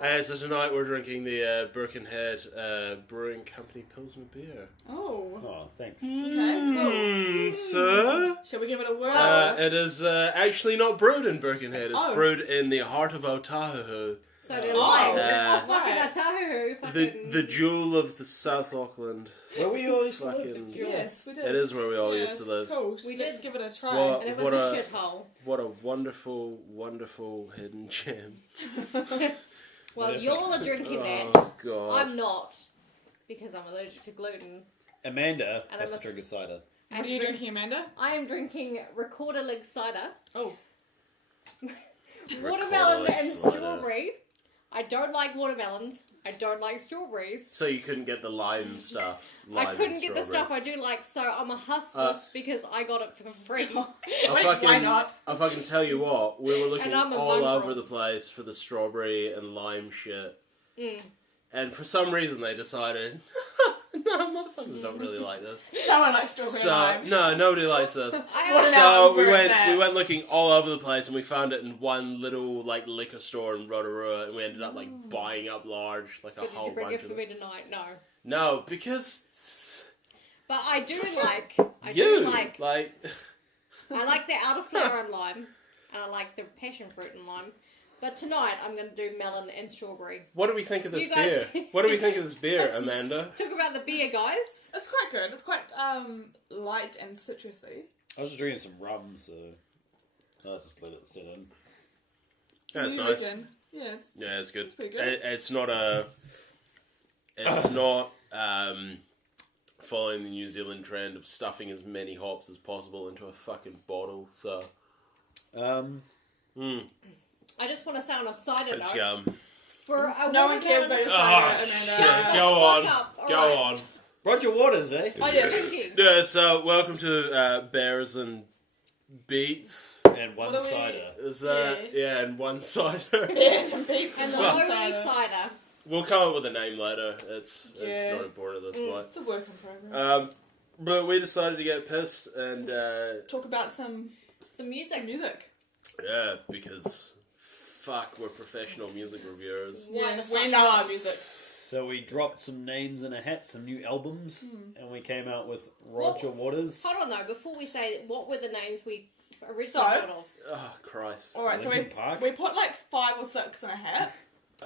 So tonight we're drinking the Birkenhead Brewing Company Pilsner beer. Oh, thanks. Okay, cool. Sir? Shall we give it a whirl? It is actually not brewed in Birkenhead. It's brewed in the heart of Otahuhu. So they're lying. Right. Otahuhu. The jewel of the South Auckland. Where were you all used to live? Yes, we did. It is where we all used to live. Cool. We Let's did. give it a try. What- And it was a shithole. What a wonderful, wonderful hidden gem. Well, y'all are drinking that. Oh, God. I'm not. Because I'm allergic to gluten. Amanda And has I to drink a cider. What are you drinking, Amanda? I am drinking Recorder Leg cider. Oh. Watermelon Leg and cider. strawberry. I don't like watermelons. I don't like strawberries. So you couldn't get the lime stuff? I Lime couldn't and get the strawberry. stuff I do like, so I'm a huffless because I got it for free. Why not? I fucking tell you what, we were looking And I'm a all mongrel. over the place for the strawberry and lime shit. And for some reason they decided, no, motherfuckers don't really like this. No one likes strawberry So, lime. no, nobody likes this. Watermelons, So we where it's went at. we went looking all over the place and we found it in one little like liquor store in Rotorua and we ended up like buying up large, like a Did whole you bring bunch it for of me them. tonight? No. No, because But I do like... I like the outer flower and lime. And I like the passion fruit and lime. But tonight I'm going to do melon and strawberry. what do we think of this You guys- beer? What do we think of this beer, Let's- Amanda? Talk about the beer, guys. It's quite good. It's quite light and citrusy. I was just drinking some rum, so I'll just let it sit in. That's What do you nice. reckon? Yeah, Yeah, it's good. It's pretty good. It's not a. It's not following the New Zealand trend of stuffing as many hops as possible into a fucking bottle. So I just want to say on a side it's note. For a No one cares about your cider, Amanda. shit. Go on. up. Go Alright. on. Roger Waters, eh? Oh, yes. Drinking. Yeah. So welcome to Bears and Beats. And one What are we- cider. Is that and one cider? Yeah, some beef And the one lonely cider. cider. We'll come up with a name later. It's Yeah. not important at this point. It's a work in progress. But we decided to get pissed and Talk about some Some music. music. yeah, because fuck, we're professional music reviewers. Why Yeah, the we fuck know not? our music. So we dropped some names in a hat, some new albums, and we came out with Roger Waters. Hold on though, before we say what were the names we originally So- thought of? Oh Christ! Alright, so Linkin Park. we put like 5 or 6 in a hat.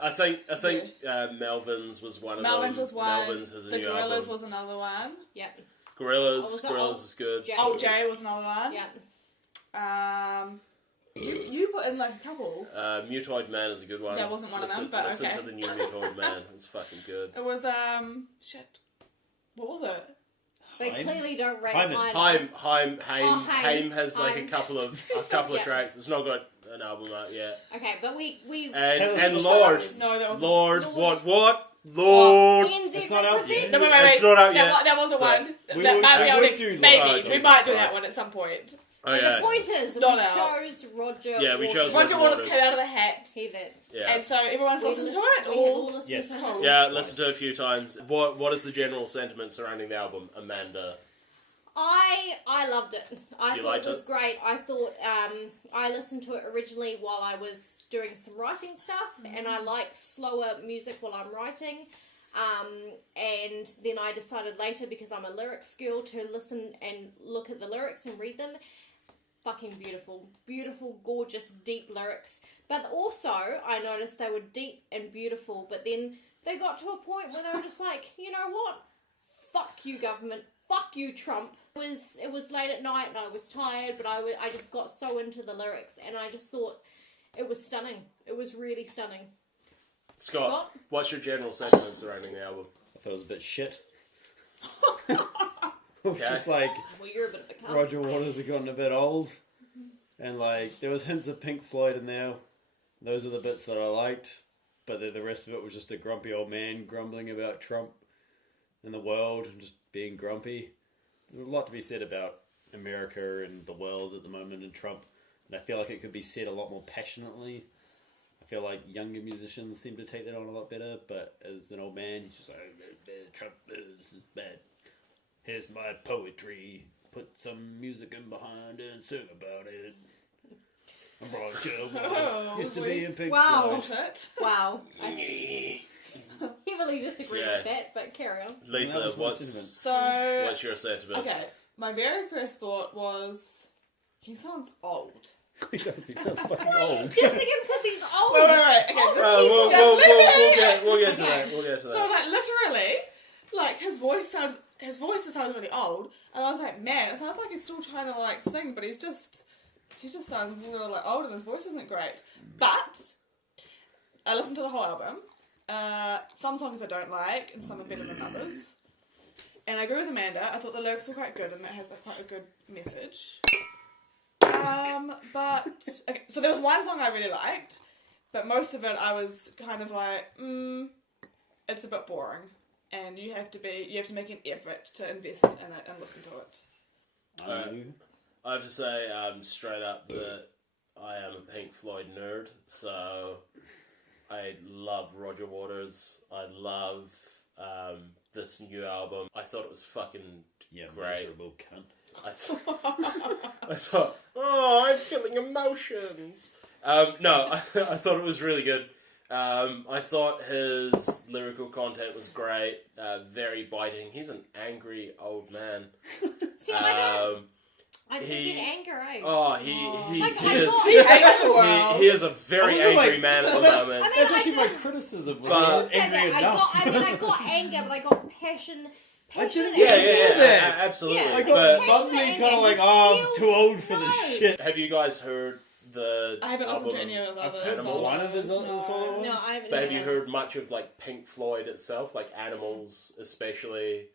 I think Melvin's was one of Melvin's them. was one. Melvin's has a The new Gorillas album. was another one. Yep. Gorillas. Oh, was that Gorillas old? is good. Jay. Old Jay was another one. Yeah. You put in like a couple. Mutoid Man is a good one. That wasn't one of them, but listen okay. to the new Mutoid Man. It's fucking good. It was shit. What was it? They Haim? clearly don't rank Haim. high enough. Haim Oh, Haim. has like Haim. a couple of Yeah. tracks. It's not got an album out yet. Okay, but we Taylor And Swift. Lord, No, that wasn't. Lord, Lord. what? Lord. NZ It's not out represent. yet. No, wait. It's not out yet. That wasn't but- one. We That would- might be we our would next. do that. Maybe Oh, we Jesus might do Christ. that one at some point. Oh And yeah. the point is, Not we out. chose Roger. Yeah, we chose Roger Waters Waters. came out of the hat, He did. Yeah. and so everyone's We listened to listen- it. we have all Or listened Yes. to it. Oh. Yeah, Twice. listened to it a few times. What is the general sentiment surrounding the album, Amanda? I loved it. I You thought liked it was it? great. I thought I listened to it originally while I was doing some writing stuff, and I like slower music while I'm writing. And then I decided later, because I'm a lyrics girl, to listen and look at the lyrics and read them. Fucking beautiful. Beautiful, gorgeous, deep lyrics. But also, I noticed they were deep and beautiful, but then they got to a point where they were just like, you know what? Fuck you, government. Fuck you, Trump. It was late at night and I was tired, but I just got so into the lyrics and I just thought it was stunning. It was really stunning. Scott, what's your general sentiment surrounding the album? I thought it was a bit shit. It was just like Well, you're a bit of a cunt. Roger Waters had gotten a bit old, and like there was hints of Pink Floyd in there. Those are the bits that I liked, but then the rest of it was just a grumpy old man grumbling about Trump and the world and just being grumpy. There's a lot to be said about America and the world at the moment and Trump, and I feel like it could be said a lot more passionately. I feel like younger musicians seem to take that on a lot better, but as an old man, he's just like, Trump, this is bad. Here's my poetry. Put some music in behind and sing about it. Roger Oh, Waters used to be in Pink Wow. Floyd. Bullshit. Wow. I heavily disagree Yeah. with that, but carry on. Lisa, That was my what's sentiment. So, what's your sentiment? okay, my very first thought was, he sounds old. He does. He sounds fucking old. Just think him because he's old. Wait, okay, Old this- people. We'll Just get to Okay. that. We'll get to So that. like literally, like his voice sounds really old, and I was like, man, it sounds like he's still trying to like sing, but he just sounds really like old, and his voice isn't great. But I listened to the whole album. Some songs I don't like, and some are better than others. And I agree with Amanda. I thought the lyrics were quite good, and it has like quite a good message. But okay, so there was one song I really liked, but most of it I was kind of like, it's a bit boring, and you have to make an effort to invest in it and listen to it. I have to say, straight up that I am a Pink Floyd nerd, so I love Roger Waters. I love this new album. I thought it was fucking great. Miserable cunt. I thought, oh, I'm feeling emotions. No, I thought it was really good. I thought his lyrical content was great, very biting. He's an angry old man. See, I don't get anger, eh? Oh, he Like, is. He hates the world. He is a very I was angry like- man at the well, moment. I mean, That's I actually my don't- criticism. Was But- I I wasn't angry enough. I got anger, but I got passion. didn't Yeah, get that. absolutely. Yeah. I got But bubbly, passionate kind of like, and oh, feel- I'm too old for this No. shit. have you guys heard the I haven't listened to album? any of his other I've heard solos. one of his other solos. No, I haven't. But have you heard heard much of like Pink Floyd itself, like Animals, especially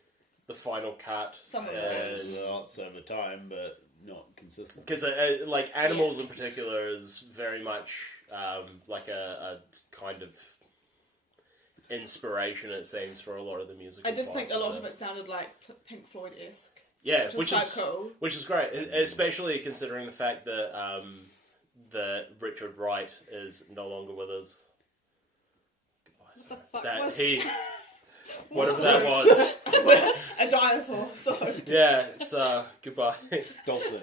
the final cut? Some of And it. lots over time, but not consistent. Because like Animals in particular is very much like a kind of inspiration, it seems, for a lot of the music. I did think a lot of it sounded like Pink Floyd-esque. Yeah, Which was quite cool. which is great, especially considering the fact that that Richard Wright is no longer with us. What the fuck That was... he, whatever that was. A dinosaur, so... Yeah, so goodbye. Dolphin.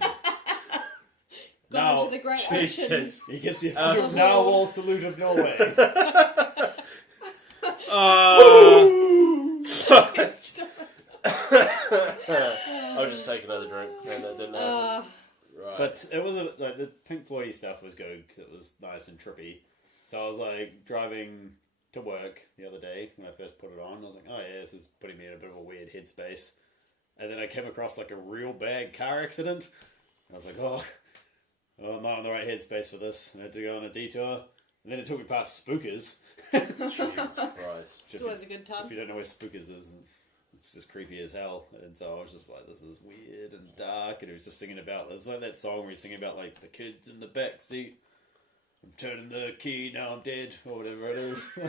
Gone to the great ocean. Jesus. He gets the official narwhal salute of Norway. I'll just take another drink. No, that didn't happen. Right. But it was like the Pink Floyd stuff was good because it was nice and trippy. So I was like driving to work the other day when I first put it on. I was like, oh yeah, this is putting me in a bit of a weird headspace. And then I came across like a real bad car accident. And I was like, oh, I'm not in the right headspace for this. I had to go on a detour. And then it took me past Spookers. Jesus Christ. It's always a good time. If you don't know where Spookers is, it's just creepy as hell. And so I was just like, this is weird and dark. And it was just singing about, it was like that song where he's singing about like the kids in the back seat. I'm turning the key, now I'm dead, or whatever it is. I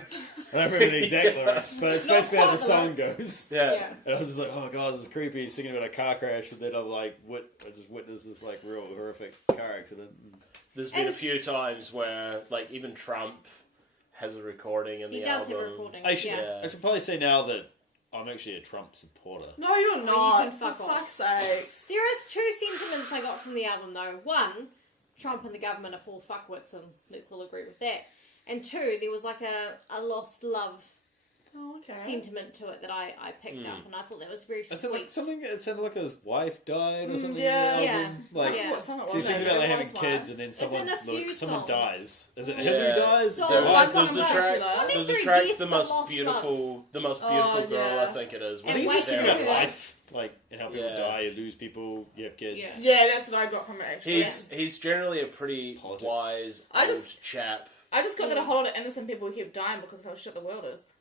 don't remember the exact lyrics, but it's Not basically how quite the the song lyrics. goes. Yeah. And I was just like, oh god, this is creepy. He's singing about a car crash, and then I'm like, I just witnessed this like real horrific car accident. There's been a And- few times where, like, even Trump has a recording in the He album. does the recording. I should, yeah. I should probably say now that I'm actually a Trump supporter. No, you're you not. can fuck For off. fuck's sakes. There is two sentiments I got from the album, though. One, Trump and the government are full fuckwits, and let's all agree with that. And two, there was like a lost love Oh, okay. sentiment to it that I picked up, and I thought that was very I sweet. said like something. It sounded like his wife died or something. yeah. In the Yeah. album. Like Yeah. What song it she was? sings about like There having was kids, one. and then It's someone in a few someone songs. dies. Is it Yeah. him who dies? So There's There's one one song there's a in track. particular. Not There's a necessarily track, death, the but most lost beautiful Oh, girl, yeah. I think it is. I think he's just Wait singing for about her. life, like and how people Yeah. die, you lose people, you have kids. Yeah. Yeah, that's what I got from it, actually. He's generally a pretty Politics. wise I old just- chap. I just got that a whole lot of innocent people keep dying because of how shit the world is.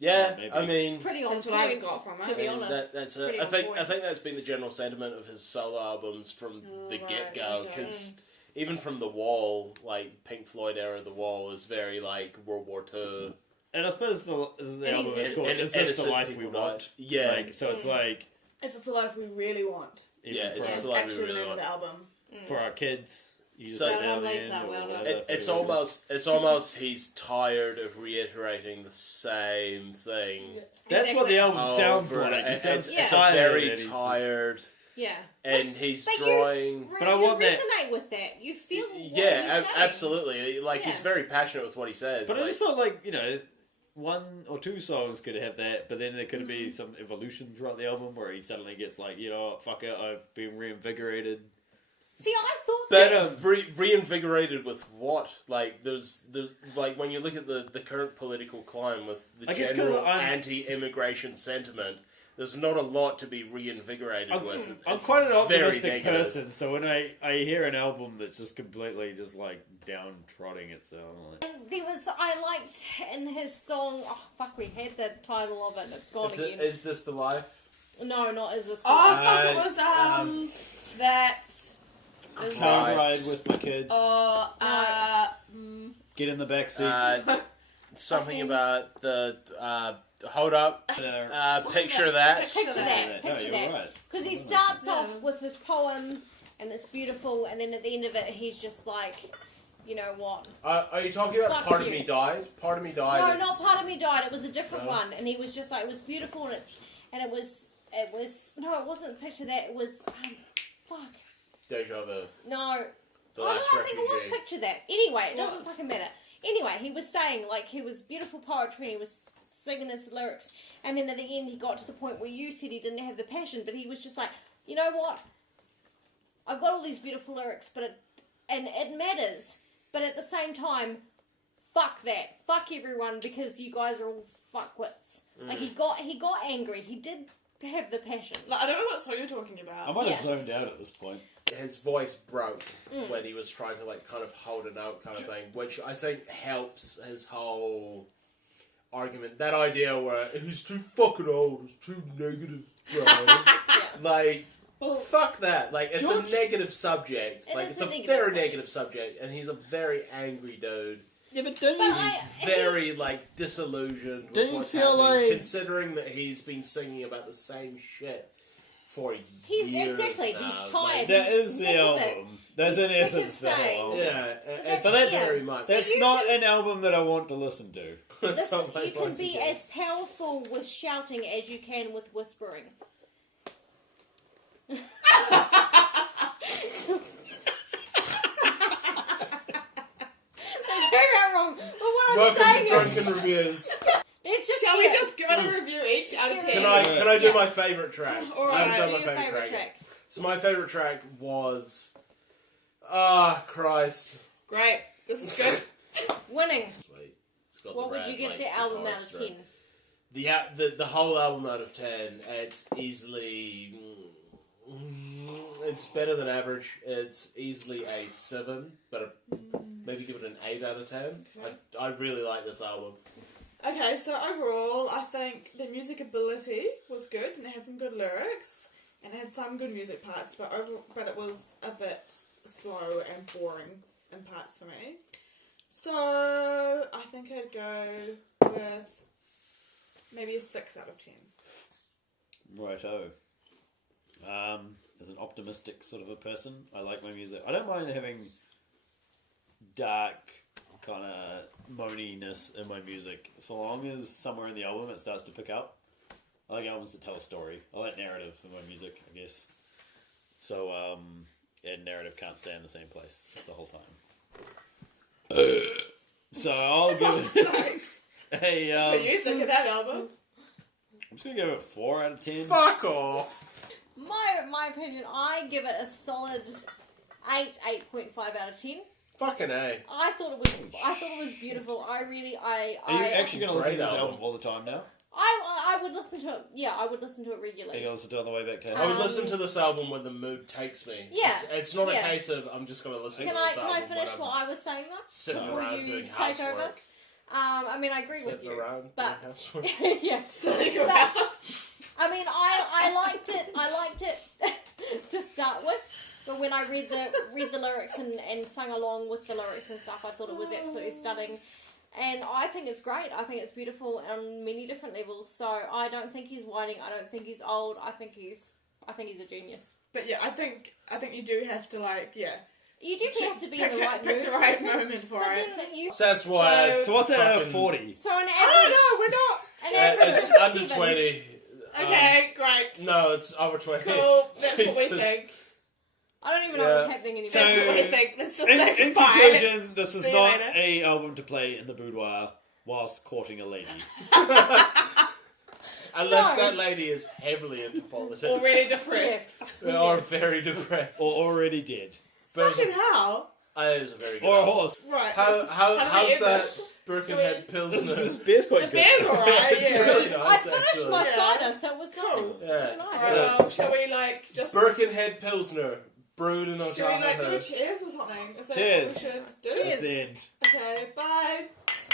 Yeah, Maybe. I mean, Pretty on That's what point, I got from it. to be I mean, honest. that's Pretty it. I on think point. that's been the general sentiment of his solo albums from the right, get go. okay. Because even from The Wall, like Pink Floyd era, The Wall is very like World War II. And I suppose the album is called "Is This the Life We Want?" Yeah, Like, so it's like It's just the life we really want. even Yeah, it's for, just That's the life we actually the really name of want. the album. for our kids. You just So- say down the Well, end that or well done. whatever. It's almost he's tired of reiterating the same thing. That's what the album sounds over- like. He sounds it's tired. a very and he's just- tired. Yeah. and he's But drawing. But I you want that- resonate with that. You feel what Yeah, he's saying. absolutely. Like he's Yeah. very passionate with what he says. But I like, just thought, like, you know, 1 or 2 songs could have that, but then there could be some evolution throughout the album where he suddenly gets like, you know, fuck it, I've been reinvigorated. See, I thought But that. reinvigorated with what? Like there's like when you look at the current political climate with the I guess 'cause general I'm- anti-immigration sentiment, there's not a lot to be reinvigorated with. I'm It's quite an very optimistic negative. person, so when I hear an album that's just completely just like downtrodden itself, I'm like, There was, I liked in his song, oh fuck, we had the title of it, it's gone again. Is this the life? No, not is this. Oh, fuck, it Uh, was, that... can't Christ. ride with my kids, get in the back seat. Something about the hold up. Picture that. Picture that. No, Picture you're that. right. Because he Yeah. starts off with this poem, and it's beautiful, and then at the end of it, he's just like, you know what? Are you talking about Fuck Part of you. Me Died? Part of Me Died. No, is- not Part of Me Died. It was a different No? one, and he was just like, it was beautiful, and it was. No, it wasn't Picture That. It was. Fuck. Deja Vu. No. The Oh, no, Last I think it was Refugee. Picture That. Anyway, it doesn't What? fucking matter. Anyway, he was saying, like, he was beautiful poetry, he was singing his lyrics, and then at the end he got to the point where you said he didn't have the passion, but he was just like, you know what? I've got all these beautiful lyrics, but it matters, but at the same time, fuck that. Fuck everyone, because you guys are all fuckwits. Like, he got angry. He did have the passion. Like, I don't know what song you're talking about. I might have Yeah. zoned out at this point. His voice broke when he was trying to like kind of hold a note kind of thing, which I think helps his whole argument. That idea where he's too fucking old, it's too negative, bro. Like, well, fuck that. Like, it's George- a negative subject. It Like, is it's a a negative very subject. negative subject, and he's a very angry dude. Yeah, but don't But you? Very like disillusioned Don't with you what's feel happening, like- considering that he's been singing about the same shit for He- years exactly, now. he's Like, tired. That He's is the sick of it. album. That's He's in sick of essence the saying- whole album. yeah, it's So that's- very much. That's you not can- an album that I want to listen to. That's Listen, not my you can voice be again. as powerful with shouting as you can with whispering. Very wrong. But what I'm Welcome saying to is, Drunken Reviews. it's just Shall we yeah. just give it a review each out of 10? Can I do Yeah. my favourite track? Alright. I haven't done do my your favourite favourite track. track? So my favourite track was Christ. Great. This is good. Winning. Sweet. It's got What the would you rad, give like, the album guitar out of stroke. 10? The whole album out of 10, it's easily it's better than average. It's easily a 7, but maybe give it an 8 out of 10. Okay. I really like this album. Okay, so overall, I think the music ability was good, and it had some good lyrics, and it had some good music parts, but it was a bit slow and boring in parts for me. So I think I'd go with maybe a 6 out of 10. Righto. As an optimistic sort of a person, I like my music. I don't mind having dark kind of moaniness in my music, so long as somewhere in the album it starts to pick up. I like albums that tell a story. I like narrative in my music, I guess. So, and narrative can't stay in the same place the whole time. So I'll give it a. What do you think of that album? I'm just gonna give it 4 out of 10. Fuck off! My opinion, I give it a solid 8.5 out of 10. Fucking A. I thought it was beautiful. I really, Are you actually gonna listen to Great this album. album all the time now? I would listen to it. Yeah, I would listen to it Are you regularly. gonna listen to it on the way back to I would Um, listen to this album when the mood takes me. Yeah, It's not a yeah. case of I'm just going to listen Can to I this album finish when what I'm I was saying though? sitting before around you doing take housework. over? I mean, I agree with Sitting you, around but doing housework. yeah. Sitting But- around. I mean, I liked it. I liked it to start with, but when I read the lyrics and sang along with the lyrics and stuff, I thought it was absolutely stunning. And I think it's great. I think it's beautiful on many different levels. So I don't think he's whining. I don't think he's old. I think he's a genius. But yeah, I think you do have to You definitely have to be pick in the right pick mood. the right moment for But it. then you. So that's why. So- So what's that out of Fucking- 40? So an Oh average. no, we're not. An average It's of under 7. 20. Okay, great. No, it's over 20. Cool. That's what we Jesus. think. I don't even know Yeah. what's happening anymore. So- That's what we think. Let's just say In goodbye. conclusion, this is See you not later. a album to play in the boudoir whilst courting a lady. Unless No. that lady is heavily into politics. Already depressed. Or very depressed. Or already dead. But Fucking hell. it was a very good Or a album. horse. Right. How's do we end that this? Birkenhead Do Pilsner? This beer's quite The good. beer's alright, It's yeah. really I nice, finished actually. my Yeah. cider, so it was Cool. nice. Yeah. It was nice. Alright, well, shall we like just... Birkenhead Pilsner, brewed in Shall we like do a Otago. cheers or something? Is that Cheers. what we should do? Cheers. That's the end. Okay, bye.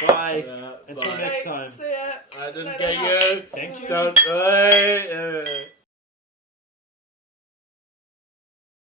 Bye. Yeah, Until bye. next time. See ya. I didn't Later. get you. Thank you. Don't.